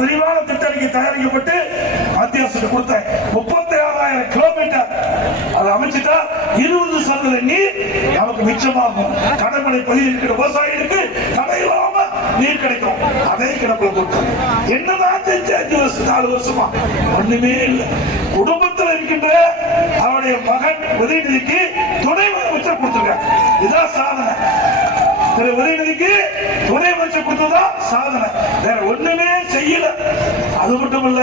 விரிவான திட்டறிக்கை தயாரிக்கப்பட்டு மத்திய அரசு கொடுத்த முப்பத்தி ஆறாயிரம் கிலோமீட்டர் அதை அமைச்சிட்டா இருபது சதவீத நீர் நமக்கு மிச்சமாகும். கடற்கரை பகுதியில் இருக்கிற விவசாயிகளுக்கு தடையில்லாம நீர் கிடைக்கும். அதே கிடப்பில் கொடுத்தாங்க என்னதான் செஞ்சு அஞ்சு வருஷம் நாலு வருஷமா? ஒண்ணுமே இல்லை. குடும்பத்தில் இருக்கின்ற அவருடைய மகன் உதயநிதிக்கு துணை முதலமைச்சர் கொடுத்துருக்காங்க இதான் சாதனை. திரு உதயநிதிக்கு துணை அமைச்சர் கொடுத்ததுதான் சாதனை. வேற ஒண்ணுமே செய்யல. அது மட்டும் இல்ல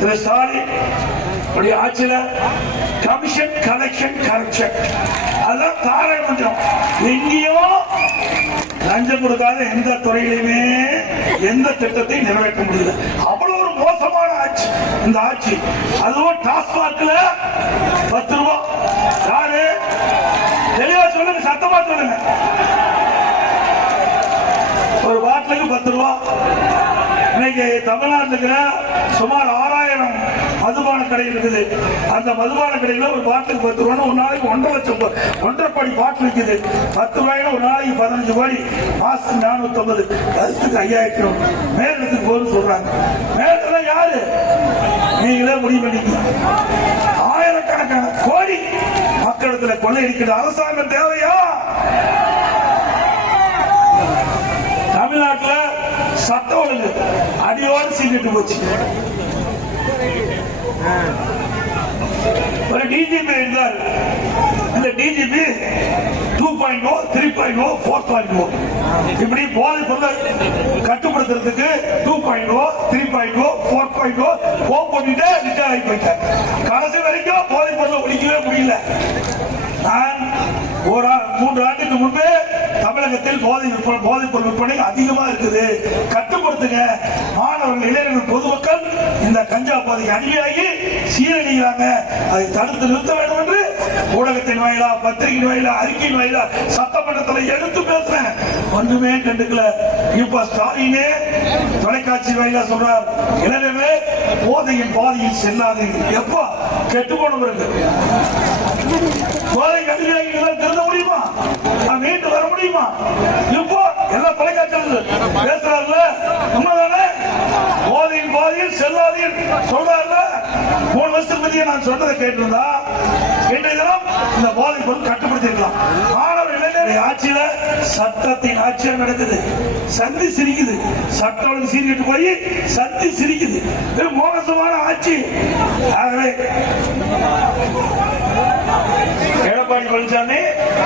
திரு ஸ்டாலின் ஆட்சியில கமிஷன் கலெக்ஷன் கரெக்ஷன் அதான் தாரக மன்றம் எங்கேயோ லஞ்சம் கொடுக்காத எந்த துறையிலுமே எந்த திட்டத்தையும் நிறைவேற்ற முடியல. அவ்வளவு ஒரு மோசமான ஆட்சி இந்த ஆட்சி. அதுவும் டாஸ்மாக்ல பத்து ரூபாய் யாரு? தெளிவா சொல்லுங்க சத்தமா சொல்லுங்க. ஒரு பாட்டிலுக்கு பத்து ரூபா. இன்னைக்கு தமிழ்நாட்டில் இருக்கிற சுமார் ஆறாயிரம் மதுபான கடை இருக்குது. அந்த மதுபான கடையில் ஒரு பாட்டிலுக்கு பத்து ரூபா ஒரு நாளைக்கு ஒன்றரை லட்சம் ஒன்றரை கோடி பாட்டில் இருக்குது. பத்து ரூபாயில ஒரு நாளைக்கு பதினஞ்சு கோடி. மாசத்துக்கு நானூத்தி ஐம்பது வருஷத்துக்கு ஐயாயிரத்தி மேலத்துக்கு போகுதுன்னு சொல்றாங்க. மேலத்துல யாரு? நீங்களே முடிவு பண்ணிக்க ஆயிரக்கணக்கான கோடி. தமிழகத்தில் கொள்ள இருக்கிற அரசாங்கம் தேவையா? தமிழ்நாட்டில் சட்ட ஒழுங்கு அடியோடு சீக்கிட்டு போச்சு. ஒரு டிஜிபி இருந்தார். இந்த DGP two point O three point O four point O இப்படி போதை பொருளை கட்டுப்படுத்துறதுக்கு two point O three point O four point O O போட்டுட்டு ரிட்டையர் ஆகி போயிட்டேன் கடைசி வரைக்கும் போதை பொருளை ஒழிக்கவே முடியல நான் ஒரு ஆ- மூன்று ஆண்டுக்கு முன்பே தமிழகத்தில் போதை போதைப் பொருள் விற்பனை அதிகமா இருக்குது. கட்டுப்படுத்துங்க. மாணவர்கள் இளைஞர்கள் பொதுமக்கள் இந்த கஞ்சா போதைக்கு அடிமையாகி சீரழிகிறாங்க. அதை தடுத்து நிறுத்த வேண்டும் என்று ஊடகத்தின் வாயிலா பத்திரிகையின் வாயிலா அறிக்கையின் வாயிலா சட்டமன்றத்தில் எடுத்து பேசுறேன். ஒன்றுமே கண்டுக்கல. இப்ப ஸ்டாலினே தொலைக்காட்சி வாயிலா சொல்றார் இளைஞர்களே போதையின் பாதையில் செல்லாதீர்கள். எப்போ கெட்டு போனவர்கள் போதை கடிதங்கள் நான் மீண்டு வர முடியுமா? இப்போ என்ன தொலைக்காட்சி பேசுறாருல உண்மைதானே? போதையின் பாதையில் செல்லாதீர். சொல்றாருல மூணு வருஷத்துக்கு நான் சொன்னதை கேட்டிருந்தா இன்றைய தினம் இந்த போதை பொருள் கட்டுப்படுத்திருக்கலாம் அவருடைய ஆட்சியில சட்டத்தின் ஆட்சியா நடக்குது. சந்தி சிரிக்குது. சட்டம் ஒழுங்கு சீர்கிட்டு போய் சந்தி சிரிக்குது. மோசமான ஆட்சி. ஆகவே எடப்பாடி பழனிசாமி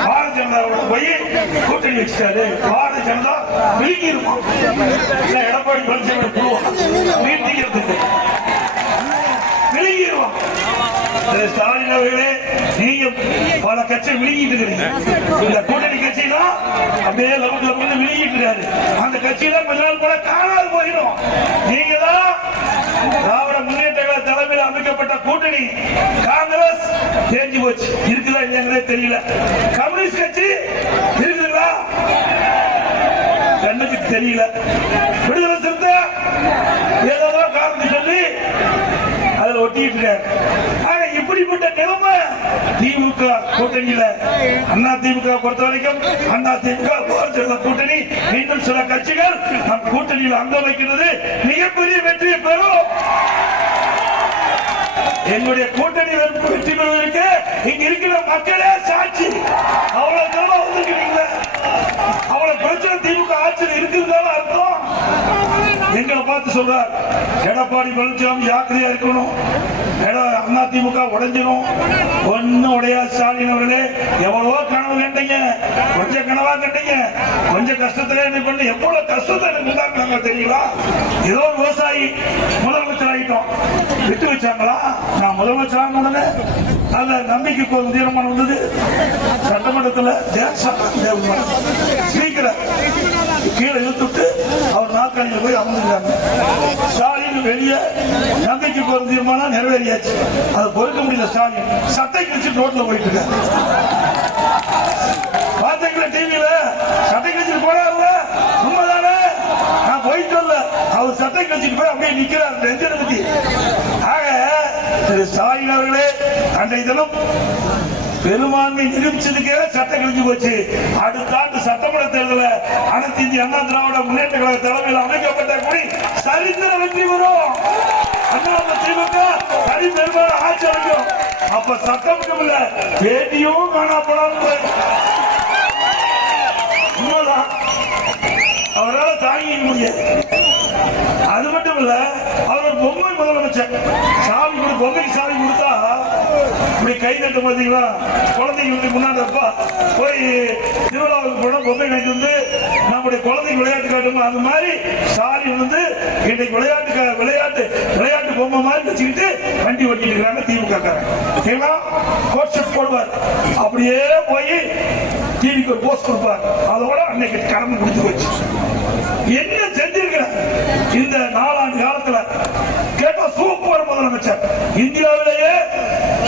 பாரதிய ஜனதாவோட போய் கூட்டணி வச்சுட்டாரு. பாரதிய ஜனதா விழுங்கி இருக்கும் எடப்பாடி பழனிசாமி புழுவா வீட்டுக்கு விழுங்கிடுவான் ஸ்டாலின் அவர்களே நீங்க பல கட்சி விழுங்கிட்டு இருக்கு இந்த கூட்டணி கட்சியெல்லாம் அப்படியே லவுட் லவுட்னு விழுங்கிட்டு இருக்காரு அந்த கட்சியில கொஞ்ச நாள் கூட காணாது போயிடும். நீங்க தான் திராவிட முன்னேற்ற தலைமையில் அமைக்கப்பட்ட கூட்டணி. காங்கிரஸ் தேஞ்சு போச்சு. இருக்குதா இல்லையாங்கிறதே தெரியல. கம்யூனிஸ்ட் கட்சி இருக்குதுங்களா? கண்ணுக்கு தெரியல. விடுதலை சிறுத்தை ஏதோ காரணம் சொல்லி அதுல ஒட்டிட்டு இருக்காரு. இப்படிப்பட்ட திமுக கூட்டணியில அண்ணா திமுக பொறுத்த வரைக்கும் அண்ணா திமுக கூட்டணி. மீண்டும் சில கட்சிகள் நம் கூட்டணியில் அங்க வைக்கிறது. மிகப்பெரிய வெற்றியை பெறும் என்னுடைய கூட்டணி வெற்றி பெறுவதற்கு இங்க இருக்கிற மக்களே சாட்சி அவ்வளவு தூரம் வந்திருக்கிறீங்களே அவ்வளவு பிரச்சனை திமுக ஆட்சியில் இருக்குதுன்னு அர்த்தம் எங்களை பார்த்து சொல்றார் எடப்பாடி பழனிசாமி ஜாக்கிரதையா இருக்கணும். அண்ணா திமுக ஒன்னும் உடையா ஸ்டாலின் அவர்களே. எவ்வளவோ கனவு கண்டீங்க. கொஞ்சம் கனவா கண்டீங்க. கொஞ்சம் கஷ்டத்துல என்ன பண்ணி எவ்வளவு கஷ்டத்தை எனக்கு உண்டாக்குறாங்க தெரியுங்களா? ஏதோ ஒரு விவசாயி முதலமைச்சர் ஆகிட்டோம் விட்டு வச்சாங்களா? நான் முதலமைச்சர் ஆன உடனே அதுல நம்பிக்கைக்கு ஒரு தீர்மானம் வந்தது. சட்டமன்றத்தில் ஸ்பீக்கர் போய் அமர்ந்துருக்காங்க. ஸ்டாலின் வெளியே நம்பிக்கை போற தீர்மானம் நிறைவேறியாச்சு. அதை பொறுக்க முடியல ஸ்டாலின். சட்டை கிழிச்சு ரோட்ல போயிட்டு இருக்காரு பாத்தீங்களா டிவியில சட்டை கழிச்சுட்டு போனார்ல உண்மைதானே? நான் போயிட்டு வரல அவர் சட்டை கழிச்சுட்டு போய் அப்படியே நிக்கிறார். நெஞ்சனை பத்தி ஆக திரு ஸ்டாலின் அவர்களே அன்றைய தினம் பெரும்பான்மை நிரூபிச்சதுக்கே சட்டம் கிழிஞ்சு போச்சு. அடுத்த ஆண்டு சட்டமன்ற தேர்தலில் அனைத்து இந்திய அண்ணா திராவிட முன்னேற்ற கழக தலைமையில் அமைக்கப்பட்ட கூடி சரித்திர வெற்றி வரும் அண்ணா திமுக தனி பெரும்பாலும் ஆட்சி அப்ப சத்தம் இல்ல பேட்டியும் காணப்படாமல் உண்மைதான். அவரால் தாங்கிக்க முடியாது. அது மட்டும் இல்ல அவர் பொம்மை முதலமைச்சர். சாமி கொடு பொம்மைக்கு சாமி கொடுத்தா இப்படி கை தட்டும் பாத்தீங்களா குழந்தைங்களுக்கு முன்னாடி அப்பா போய் திருவிழாவுக்கு போனால் பொம்மை வாங்கிட்டு வந்து நம்முடைய குழந்தைக்கு விளையாட்டு காட்டும்? அந்த மாதிரி சாரி வந்து இன்னைக்கு விளையாட்டு கா- விளையாட்டு விளையாட்டு பொம்மை மாதிரி வச்சுக்கிட்டு வண்டி வட்டிக்கிறாங்க இருக்காங்க திமுக காரங்க ஓகேங்களா போடுவார். அப்படியே போய் டிவிக்கு ஒரு போஸ்ட் கொடுப்பார். அதோட அன்னைக்கு கடமை முடிஞ்சு போச்சு. என்ன செஞ்சிருக்கிறார் இந்த நாலாண்டு காலத்துல கேட்டா சூப்பர் முதலமைச்சர். இந்தியாவிலேயே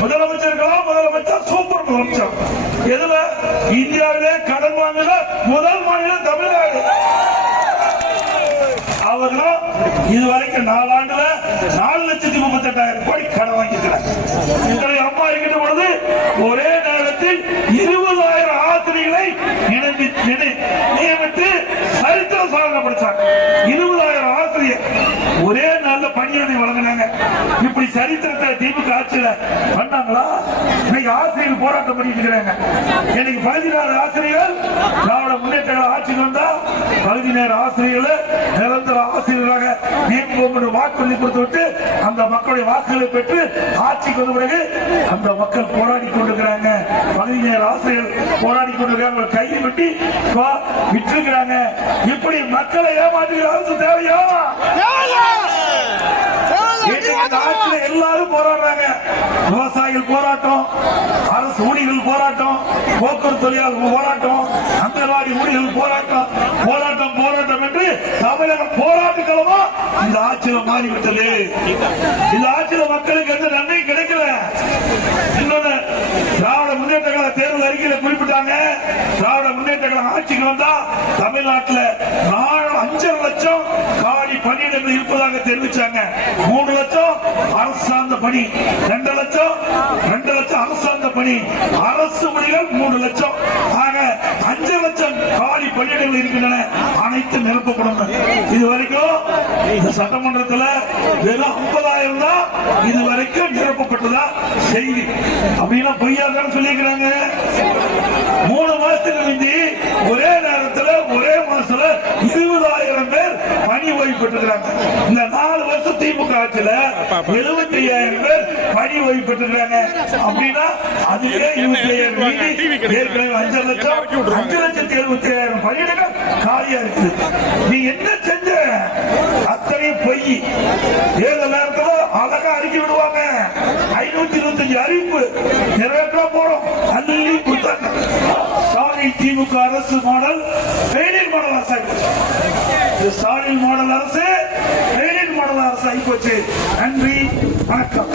முதலமைச்சர்களா முதலமைச்சர்? சூப்பர் முதலமைச்சர். எதுல? இந்தியாவிலே கடன் வாங்குற முதல் மாநிலம் தமிழ்நாடு. அவர்களும் இதுவரைக்கும் நாலாண்டுல நாலு லட்சத்தி முப்பத்தி எட்டாயிரம் கோடி கடன் வாங்கியிருக்கிறார். இத்தனை அம்மா இருக்கின்ற பொழுது ஒரே நேரத்தில் இருபதாயிரம் ஆசிரியர்களை நியமி நியமித்து சரித்திர சாதனை படிச்சாங்க. இருபதாயிரம் ஆசிரியர் ஒரே நாள்ல பணியாணை வழங்கினாங்க. இப்படி சரித்திரத்தை திமுக ஆட்சியில பண்ணாங்களா? இன்னைக்கு ஆசிரியர்கள் போராட்டம் பண்ணிட்டு இருக்கிறாங்க. இன்னைக்கு பதினாறு ஆசிரியர்கள் திராவிட முன்னேற்ற கழக ஆட்சிக்கு வந்தா பகுதி நேர ஆசிரியர்களை நிரந்தர ஆசிரியராக நியமிப்போம் என்று வாக்குறுதி கொடுத்து விட்டு அந்த மக்களுடைய வாக்குகளை பெற்று ஆட்சிக்கு வந்த பிறகு அந்த மக்கள் போராடி கொண்டிருக்கிறாங்க. பகுதி நேர ஆசிரியர்கள் போராடி கொண்டிருக்கிறாங்க. கையை வெட்டி விட்டிருக்கிறாங்க. இப்படி மக்களை ஏமாற்றுகிற அரசு தேவையா? எல்லாரும் போராடுறாங்க. விவசாயிகள் போராட்டம் அரசு ஊழியர்கள் போராட்டம் போக்குவரத்து தொழிலாளர்கள் போராட்டம் அங்கன்வாடி ஊழியர்கள் போராட்டம் போராட்டம் போராட்டம் என்று தமிழக போராட்ட களமா இந்த ஆட்சியில மாறிவிட்டது. இந்த ஆட்சியில மக்களுக்கு எந்த நன்மையும் கிடைக்கல. இன்னொன்னு திராவிட முன்னேற்ற கழக தேர்தல் அறிக்கையில குறிப்பிட்டாங்க. திராவிட முன்னேற்ற கழக ஆட்சிக்கு வந்தா தமிழ்நாட்டுல நாலு அஞ்சரை லட்சம் காலி பணியிடங்கள் இருப்பதாக தெரிவிச்சாங்க. மூணு லட்சம் அரசு சார்ந்த பணி ரெண்டு லட்சம் ரெண்டு லட்சம் அரசு சார்ந்த பணி. அரசு பணிகள் மூணு லட்சம். ஆக அஞ்சு லட்சம் காலி பணியிடங்கள் இருக்கின்றன. அனைத்தும் நிரப்பப்படும். இது வரைக்கும் இந்த சட்டமன்றத்தில் வெறும் ஐம்பதாயிரம் தான் இது வரைக்கும் நிரப்பப்பட்டதா செய்தி. அப்படின்னா பொய்யா தான் சொல்லியிருக்கிறாங்க? மூணு மாசத்துக்கு முந்தி ஒரே நேரத்துல ஒரே மாசத்துல பணி ஓய்வு பெற்றிருக்கிறாங்க இந்த நாலு வருஷம் திமுக ஆட்சியில எழுபத்தி ஐயாயிரம் பேர் பணி ஓய்வு பெற்றிருக்காங்க அப்படின்னா அதுவே இருபத்தி ஐயாயிரம் ஏற்கனவே அஞ்சு லட்சம் அஞ்சு லட்சத்தி எழுபத்தி ஐயாயிரம் பணியிடங்கள் காலியா இருக்குது. நீ என்ன செஞ்ச? அத்தனையும் பொய். தேர்தல் நேரத்துல அழகா அறிக்கை விடுவாங்க. ஐநூத்தி இருபத்தஞ்சு அறிவிப்பு நிறைவேற்ற போறோம். அள்ளி ஸ்டாலின் திமுக அரசு மாடல் ஃபெயிலியர் மாடல் அரசு ஆகிப்போச்சு இது ஸ்டாலின் மாடல் அரசு ஃபெயிலியர் மாடல் அரசு ஆகி போச்சு. நன்றி வணக்கம்.